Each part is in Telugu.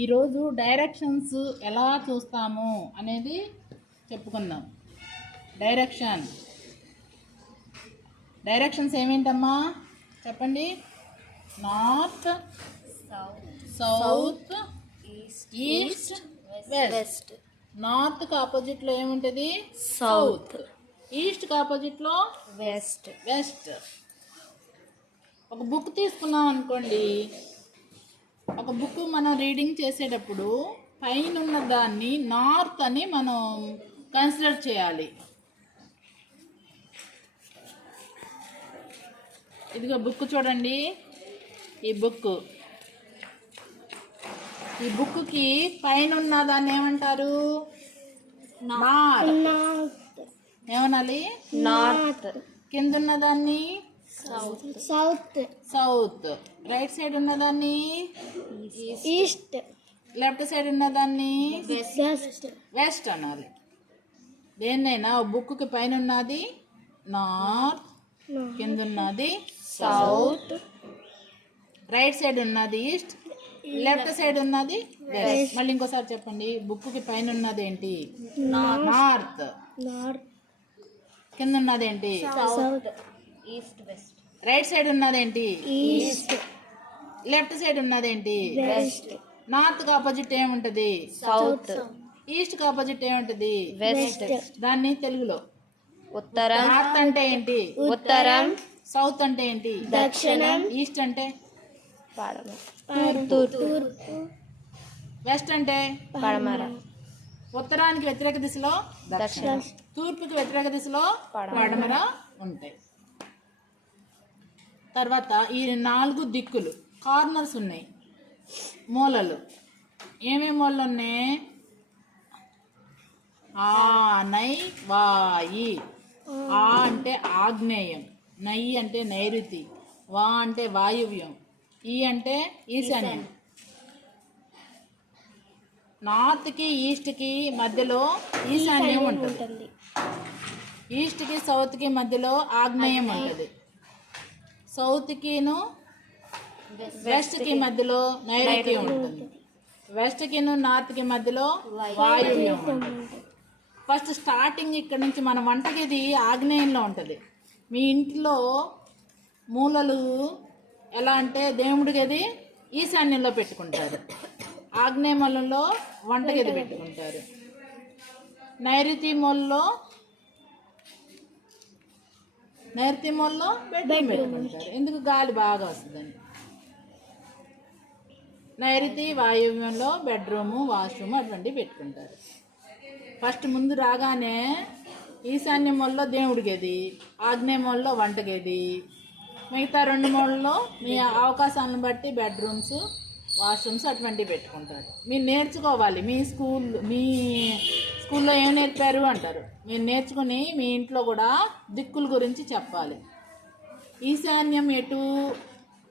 ఈరోజు డైరెక్షన్స్ ఎలా చూస్తాము అనేది చెప్పుకుందాం. డైరెక్షన్స్ ఏమేంటమ్మా చెప్పండి. North, south, east, west. నార్త్కి ఆపోజిట్లో ఏముంటుంది? సౌత్. ఈస్ట్కి ఆపోజిట్లో వెస్ట్. ఒక బుక్ తీసుకున్నాం అనుకోండి, ఒక బుక్ మనం రీడింగ్ చేసేటప్పుడు పైన ఉన్న దాన్ని నార్త్ అని మనం కన్సిడర్ చేయాలి. ఇదిగో బుక్ చూడండి. ఈ బుక్కి పైన ఉన్న దాన్ని ఏమంటారు? నార్త్. ఏమనాలి? నార్త్. కింద ఉన్న దాన్ని సౌత్. రైట్ సైడ్ ఉన్నదాన్ని ఈస్ట్. లెఫ్ట్ సైడ్ ఉన్నదాన్ని వెస్ట్ అనాలి. దేన్నైనా బుక్కి పైన ఉన్నది నార్త్, కింద ఉన్నది సౌత్, రైట్ సైడ్ ఉన్నది ఈస్ట్, లెఫ్ట్ సైడ్ ఉన్నది వెస్ట్. మళ్ళీ ఇంకోసారి చెప్పండి. బుక్కి పైన ఉన్నది ఏంటి? నార్త్. కింద ఉన్నది ఏంటి? South, east, west. Right side ఉన్నదేంటి? ఈస్ట్. లెఫ్ట్ సైడ్ ఉన్నదేంటి? వెస్ట్. నార్త్ కి ఆపోజిట్ ఏముంటది? సౌత్. ఈస్ట్ కి ఆపోజిట్ ఏముంటది? వెస్ట్. దాన్ని తెలుగులో ఉత్తరం. నార్త్ అంటే ఏంటి? ఉత్తరం. సౌత్ అంటే ఏంటి? దక్షిణం. ఈస్ట్ అంటే తూర్పు. వెస్ట్ అంటే పడమర. ఉత్తరానికి వ్యతిరేక దిశలో దక్షిణం, తూర్పుకి వ్యతిరేక దిశలో పడమర ఉంటాయి. తర్వాత ఈ 4 దిక్కులు కార్నర్స్ ఉన్నాయి, మూలలు. ఏమేమి మూలలు ఉన్నాయి? ఆ, నై, వాయి. ఆ అంటే ఆగ్నేయం, నై అంటే నైరుతి, వా అంటే వాయువ్యం, ఈ అంటే ఈశాన్యం. నార్త్కి ఈస్ట్కి మధ్యలో ఈశాన్యం ఉంటుంది. ఈస్ట్కి సౌత్కి మధ్యలో ఆగ్నేయం ఉంటుంది. సౌత్కిను వెస్ట్కి మధ్యలో నైరుతి ఉంటుంది. వెస్ట్కిను నార్త్కి మధ్యలో వాయువ్యం ఉంటుంది. ఫస్ట్ స్టార్టింగ్ ఇక్కడ నుంచి మన వంటగది ఆగ్నేయంలో ఉంటుంది. మీ ఇంట్లో మూలలు ఎలా అంటే దేవుడి గది ఈశాన్యంలో పెట్టుకుంటారు, ఆగ్నేయ మూలలో వంటగది పెట్టుకుంటారు, నైరుతి మూలలో బెడ్రూమ్ పెట్టుకుంటారు. ఎందుకు? గాలి బాగా వస్తుందని. నైరుతి వాయువ్యంలో బెడ్రూము, వాష్రూమ్ అటువంటివి పెట్టుకుంటారు. ఫస్ట్ ముందు రాగానే ఈశాన్య మూలలో దేవుడి గది, ఆగ్నేయ మూలలో వంటగది, మిగతా 2 మూలలో మీ అవకాశాలను బట్టి బెడ్రూమ్స్, వాష్రూమ్స్ అటువంటివి పెట్టుకుంటారు. మీరు నేర్చుకోవాలి. మీ స్కూల్లో ఏం నేర్పారు అంటారు. మీరు నేర్చుకుని మీ ఇంట్లో కూడా దిక్కుల గురించి చెప్పాలి. ఈశాన్యం ఎటు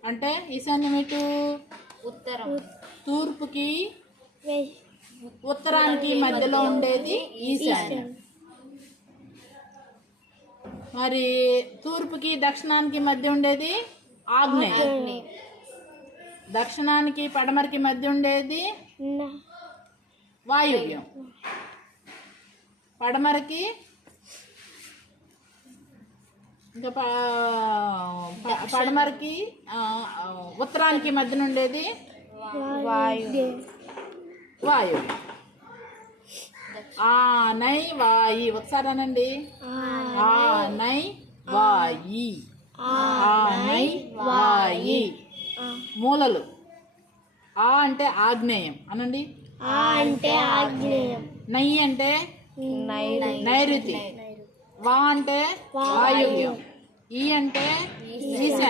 అంటే ఈశాన్యం ఎటు? ఉత్తరం. తూర్పుకి ఉత్తరానికి మధ్యలో ఉండేది ఈశాన్యం. మరి తూర్పుకి దక్షిణానికి మధ్య ఉండేది ఆగ్నేయం. దక్షిణానికి పడమరకి మధ్య ఉండేది వాయువ్యం. పడమరకి ఇంకా పడమరకి ఉత్తరానికి మధ్యన ఉండేది వాయువ్యం. ఆ నై వాయి. ఒకసారి అనండి. ఆ నై వాయి. ఆ నై వాయి. మూలలు. ఆ అంటే ఆగ్నేయం అనండి. ఆ అంటే ఆగ్నేయం. నై అంటే నైరుతి. వా అంటే వాయువ్యం. ఈ అంటే ఈశాన్యం.